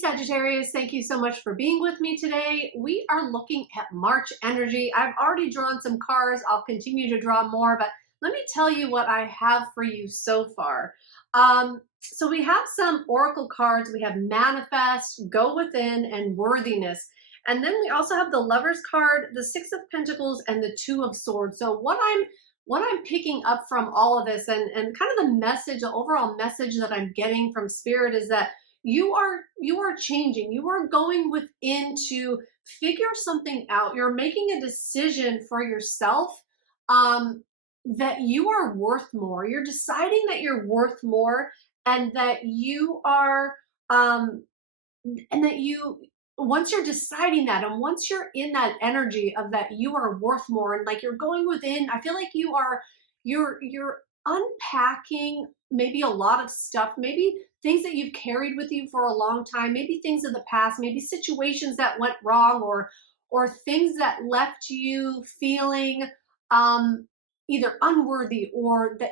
Sagittarius, thank you so much for being with me today. We are looking at March energy. I've already drawn some cards. I'll continue to draw more, but let me tell you what I have for you so far. So we have some oracle cards. We have manifest, go within, and worthiness. And then we also have the Lover's card, the Six of Pentacles, and the Two of Swords. So what I'm picking up from all of this and kind of the message, the overall message that I'm getting from Spirit is that you are changing. You are going within to figure something out. You're making a decision for yourself that you are worth more. You're deciding that you're worth more, and that you are and that you, once you're deciding that, and once you're in that energy of that you are worth more, and like you're going within, I feel like you're unpacking maybe a lot of stuff, maybe things that you've carried with you for a long time, maybe things in the past, maybe situations that went wrong, or things that left you feeling either unworthy, or that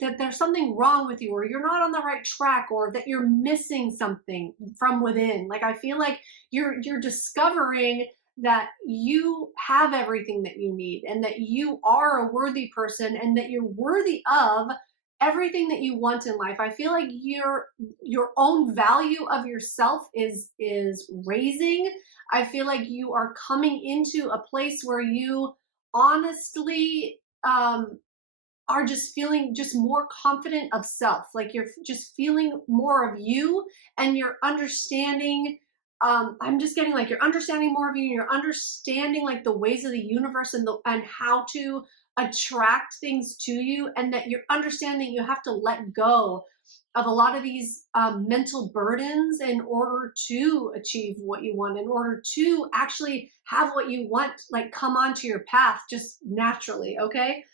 that there's something wrong with you, or you're not on the right track, or that you're missing something from within. Like I feel like you're discovering that you have everything that you need, and that you are a worthy person, and that you're worthy of everything that you want in life. I feel like your own value of yourself is raising. I feel like you are coming into a place where you honestly are just feeling just more confident of self. Like you're just feeling more of you, and you're understanding, I'm just getting like you're understanding more of you, and you're understanding like the ways of the universe, and how to attract things to you, and that you're understanding you have to let go of a lot of these mental burdens in order to achieve what you want, in order to actually have what you want like come onto your path just naturally. Okay.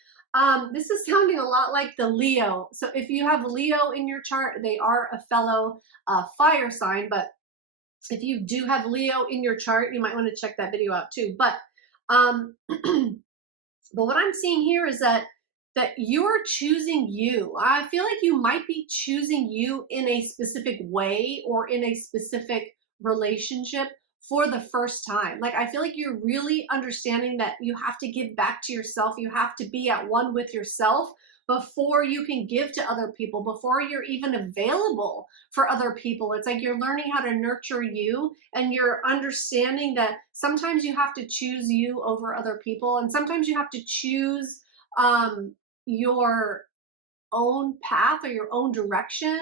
This is sounding a lot like the Leo. So if you have Leo in your chart, they are a fellow fire sign, but if you do have Leo in your chart, you might want to check that video out too. But but what I'm seeing here is that you're choosing you. I feel like you might be choosing you in a specific way, or in a specific relationship for the first time. Like I feel like you're really understanding that you have to give back to yourself. You have to be at one with yourself before you can give to other people, before you're even available for other people. It's like you're learning how to nurture you, and you're understanding that sometimes you have to choose you over other people, and sometimes you have to choose your own path or your own direction,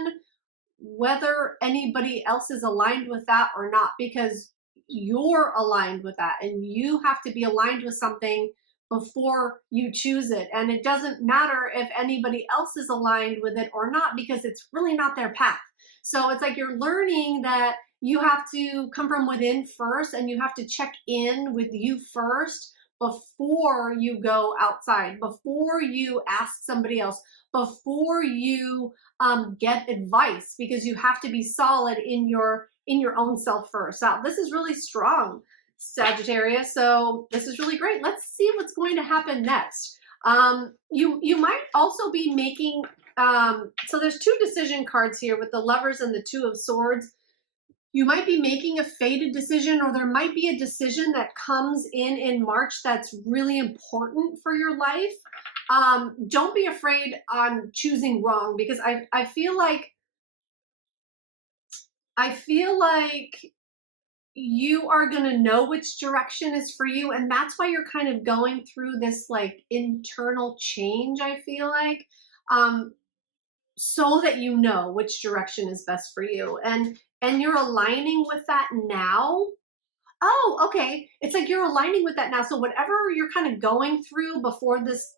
whether anybody else is aligned with that or not, because you're aligned with that, and you have to be aligned with something before you choose it. And it doesn't matter if anybody else is aligned with it or not, because it's really not their path. So it's like you're learning that you have to come from within first, and you have to check in with you first before you go outside, before you ask somebody else, before you get advice, because you have to be solid in your own self first. Now, this is really strong, Sagittarius. So this is really great. Let's see what's going to happen next. You might also be making, so there's two decision cards here with the Lovers and the Two of Swords. You might be making a fated decision, or there might be a decision that comes in March that's really important for your life. Don't be afraid on choosing wrong, because I feel like you are going to know which direction is for you, and that's why you're kind of going through this like internal change, I feel like, so that you know which direction is best for you, and you're aligning with that now. Oh, okay. It's like you're aligning with that now. So whatever you're kind of going through before this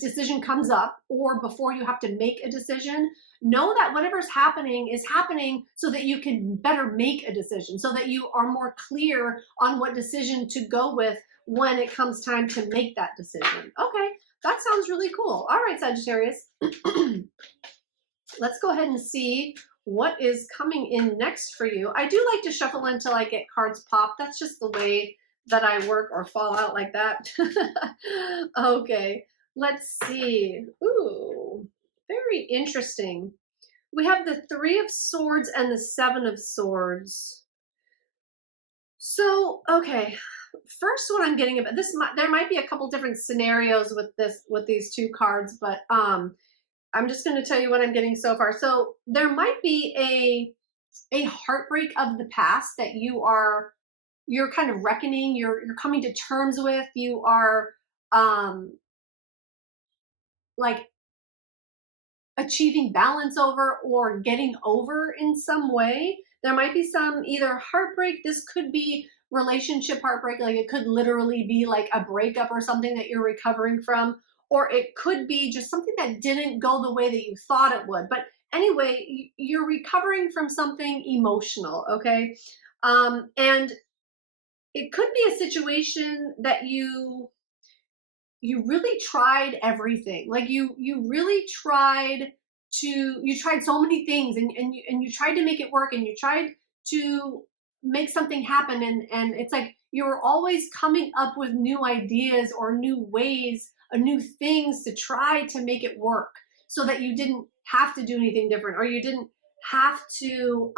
decision comes up, or before you have to make a decision, know that whatever's happening is happening so that you can better make a decision, so that you are more clear on what decision to go with when it comes time to make that decision. Okay, that sounds really cool. All right, Sagittarius. Let's go ahead and see what is coming in next for you. I do like to shuffle until I get cards pop. That's just the way that I work, or fall out like that. Okay, let's see. Ooh, very interesting. We have the Three of Swords and the Seven of Swords. So, okay, first what I'm getting about this, there might be a couple different scenarios with these two cards, but I'm just going to tell you what I'm getting so far. So there might be a heartbreak of the past that you're kind of reckoning, you're coming to terms with, you are um like achieving balance over or getting over in some way. There might be some either heartbreak, this could be relationship heartbreak, like it could literally be like a breakup or something that you're recovering from, or it could be just something that didn't go the way that you thought it would. But anyway, you're recovering from something emotional, okay? And it could be a situation that you really tried everything. Like you really tried you tried so many things, and you tried to make it work, and you tried to make something happen, and it's like you were always coming up with new ideas or new ways or new things to try to make it work so that you didn't have to do anything different, or you didn't have to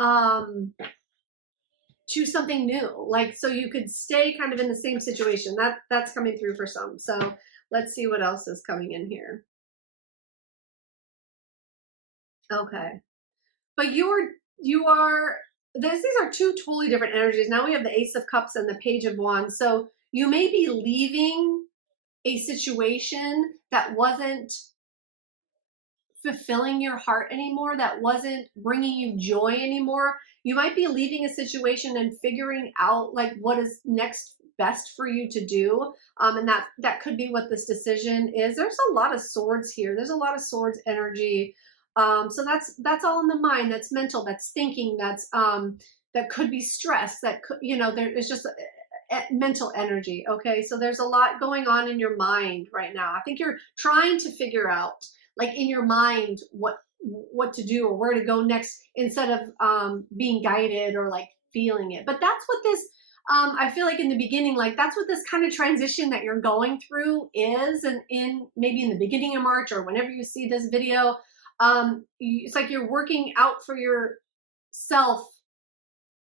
choose something new, like so you could stay kind of in the same situation. That's coming through for some. So let's see what else is coming in here. Okay, but you are these are two totally different energies. Now we have the Ace of Cups and the Page of Wands. So you may be leaving a situation that wasn't fulfilling your heart anymore, that wasn't bringing you joy anymore. You might be leaving a situation and figuring out like what is next best for you to do. And that could be what this decision is. There's a lot of swords here. There's a lot of swords energy. So that's all in the mind. That's mental. That's thinking. That could be stress. That could, it's just mental energy. Okay, so there's a lot going on in your mind right now. I think you're trying to figure out, like in your mind, what to do or where to go next, instead of being guided or like feeling it. But that's what this I feel like in the beginning, like that's what this kind of transition that you're going through is, and in maybe in the beginning of March or whenever you see this video, it's like you're working out for yourself,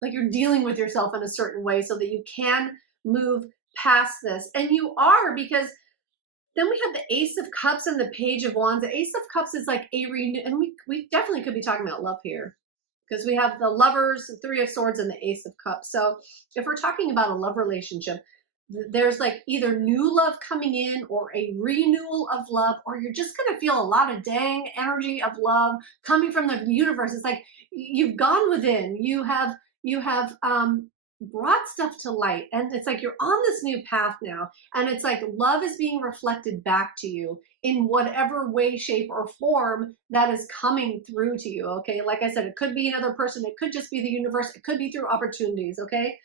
like you're dealing with yourself in a certain way so that you can move past this. And you are, because then we have the Ace of Cups and the Page of Wands. The Ace of Cups is like a renew, and we definitely could be talking about love here, because we have the Lovers, the Three of Swords, and the Ace of Cups. So if we're talking about a love relationship, there's like either new love coming in or a renewal of love, or you're just going to feel a lot of dang energy of love coming from the universe. It's like you've gone within, you have brought stuff to light, and it's like you're on this new path now, and it's like love is being reflected back to you in whatever way, shape, or form that is coming through to you. Okay, like I said, it could be another person, it could just be the universe, it could be through opportunities. Okay.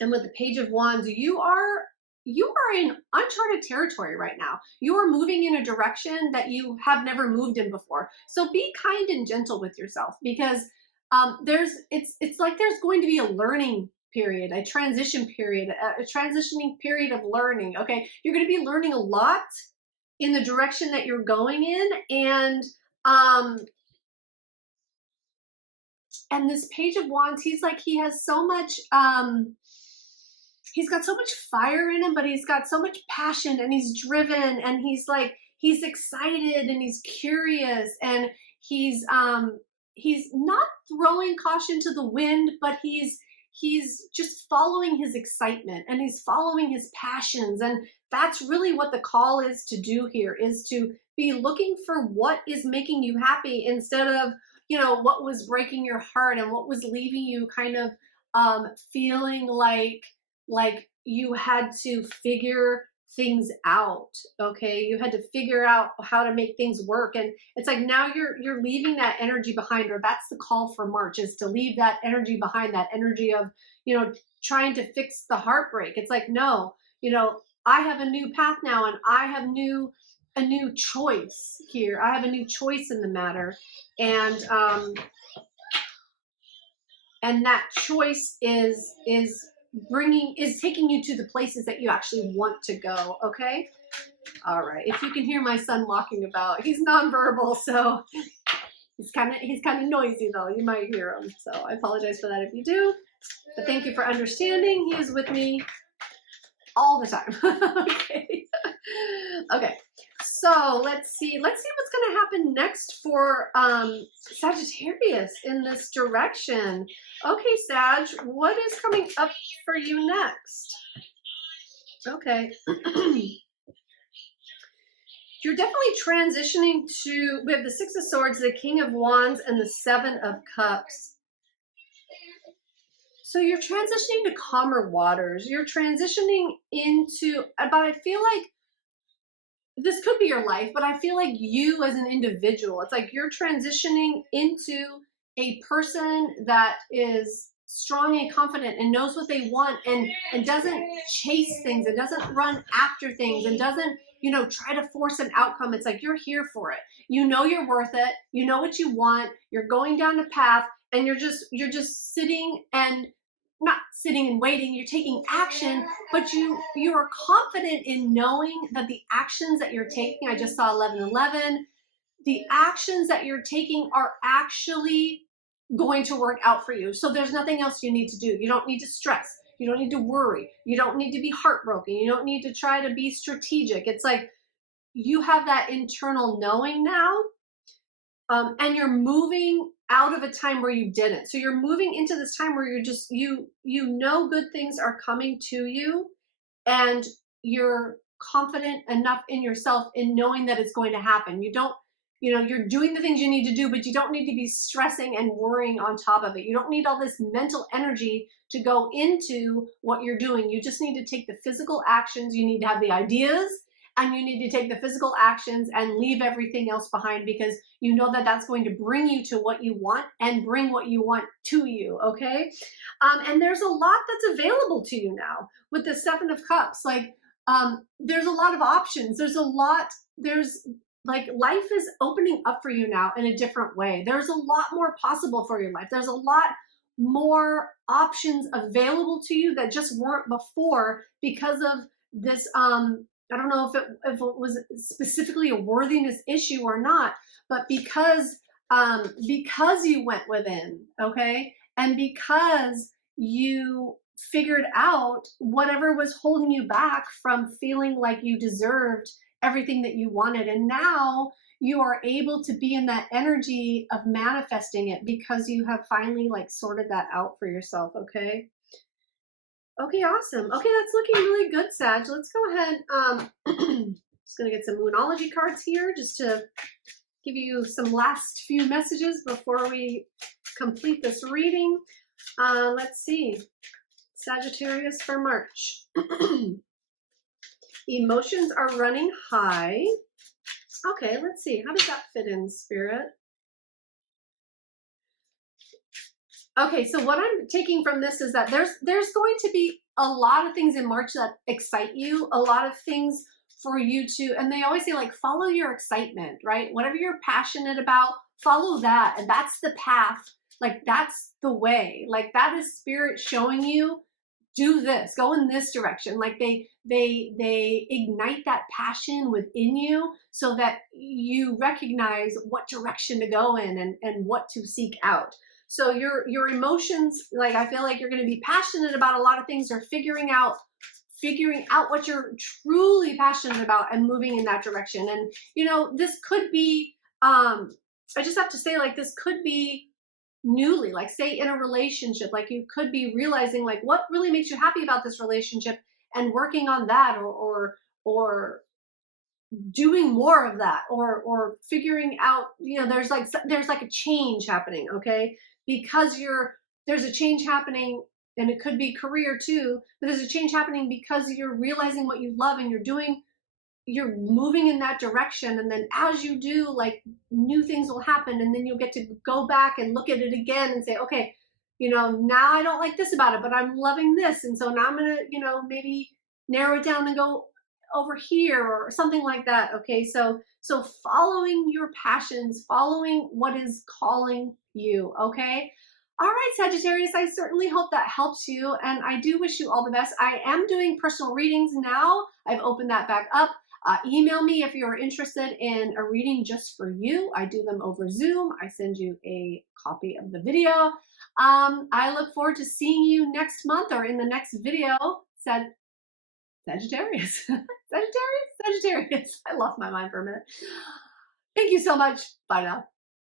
And with the Page of Wands, you are in uncharted territory right now. You are moving in a direction that you have never moved in before. So be kind and gentle with yourself, because it's like there's going to be a learning period, a transition period, a transitioning period of learning. Okay, you're going to be learning a lot in the direction that you're going in, and this Page of Wands, he has so much he's got so much fire in him, but he's got so much passion, and he's driven, and he's excited, and he's curious, and he's not throwing caution to the wind, but he's just following his excitement, and he's following his passions. And that's really what the call is to do here, is to be looking for what is making you happy, instead of what was breaking your heart and what was leaving you kind of feeling like you had to figure things out. Okay, you had to figure out how to make things work, and it's like now you're leaving that energy behind, or that's the call for March, is to leave that energy behind, that energy of trying to fix the heartbreak. It's like, no, I have a new path now, and I have a new choice here. I have a new choice in the matter, and that choice is taking you to the places that you actually want to go. Okay, All right. If you can hear my son walking about, he's nonverbal, so he's kind of noisy though. You might hear him. So I apologize for that if you do. But thank you for understanding. He is with me all the time. Okay. Okay. So let's see what's going to happen next for Sagittarius in this direction. Okay, Sag, what is coming up for you next? Okay. You're definitely transitioning to, we have the Six of Swords, the King of Wands, and the Seven of Cups. So you're transitioning to calmer waters. You're transitioning into, but I feel like this could be your life, but I feel like you as an individual, it's like you're transitioning into a person that is strong and confident and knows what they want and doesn't chase things and doesn't run after things and doesn't, you know, try to force an outcome. It's like you're here for it. You know you're worth it. You know what you want. You're going down a path and you're just sitting and not sitting and waiting, you're taking action, but you are confident in knowing that the actions that you're taking, I just saw 1111, the actions that you're taking are actually going to work out for you. So there's nothing else you need to do. You don't need to stress. You don't need to worry. You don't need to be heartbroken. You don't need to try to be strategic. It's like you have that internal knowing now, and you're moving out of a time where you didn't. So you're moving into this time where you're just, you know good things are coming to you and you're confident enough in yourself in knowing that it's going to happen. You don't, you know, you're doing the things you need to do, but you don't need to be stressing and worrying on top of it. You don't need all this mental energy to go into what you're doing. You just need to take the physical actions. You need to have the ideas and you need to take the physical actions and leave everything else behind because you know that that's going to bring you to what you want and bring what you want to you, okay? And there's a lot that's available to you now with the Seven of Cups. Like, there's a lot of options. There's like life is opening up for you now in a different way. There's a lot more possible for your life. There's a lot more options available to you that just weren't before because of this, I don't know if it was specifically a worthiness issue or not, but because you went within, okay? And because you figured out whatever was holding you back from feeling like you deserved everything that you wanted. And now you are able to be in that energy of manifesting it because you have finally like sorted that out for yourself, okay? Okay, awesome. Okay, that's looking really good, Sag. Let's go ahead. Just going to get some Moonology cards here just to give you some last few messages before we complete this reading. Let's see. Sagittarius for March. Emotions are running high. Okay, let's see. How does that fit in, Spirit? Okay, so what I'm taking from this is that there's going to be a lot of things in March that excite you, a lot of things for you to, and they always say like, follow your excitement, right? Whatever you're passionate about, follow that. And that's the path. Like, that's the way. Like, that is Spirit showing you, do this, go in this direction. Like they ignite that passion within you so that you recognize what direction to go in and what to seek out. So your emotions, like I feel like you're going to be passionate about a lot of things, or figuring out what you're truly passionate about and moving in that direction. And you know, this could be, I just have to say, like, this could be newly, like say in a relationship, like you could be realizing like what really makes you happy about this relationship and working on that, or doing more of that, or figuring out, you know, there's like a change happening, okay? Because there's a change happening, and it could be career too, but there's a change happening because you're realizing what you love and you're moving in that direction. And then as you do, like, new things will happen, and then you'll get to go back and look at it again and say, okay, you know, now I don't like this about it, but I'm loving this. And so now I'm going to, you know, maybe narrow it down and go over here or something like that. Okay. So following your passions, following what is calling you. Okay. All right, Sagittarius, I certainly hope that helps you. And I do wish you all the best. I am doing personal readings now. I've opened that back up. Email me if you're interested in a reading just for you. I do them over Zoom. I send you a copy of the video. I look forward to seeing you next month or in the next video. Sagittarius. Sagittarius? Sagittarius. I lost my mind for a minute. Thank you so much. Bye now.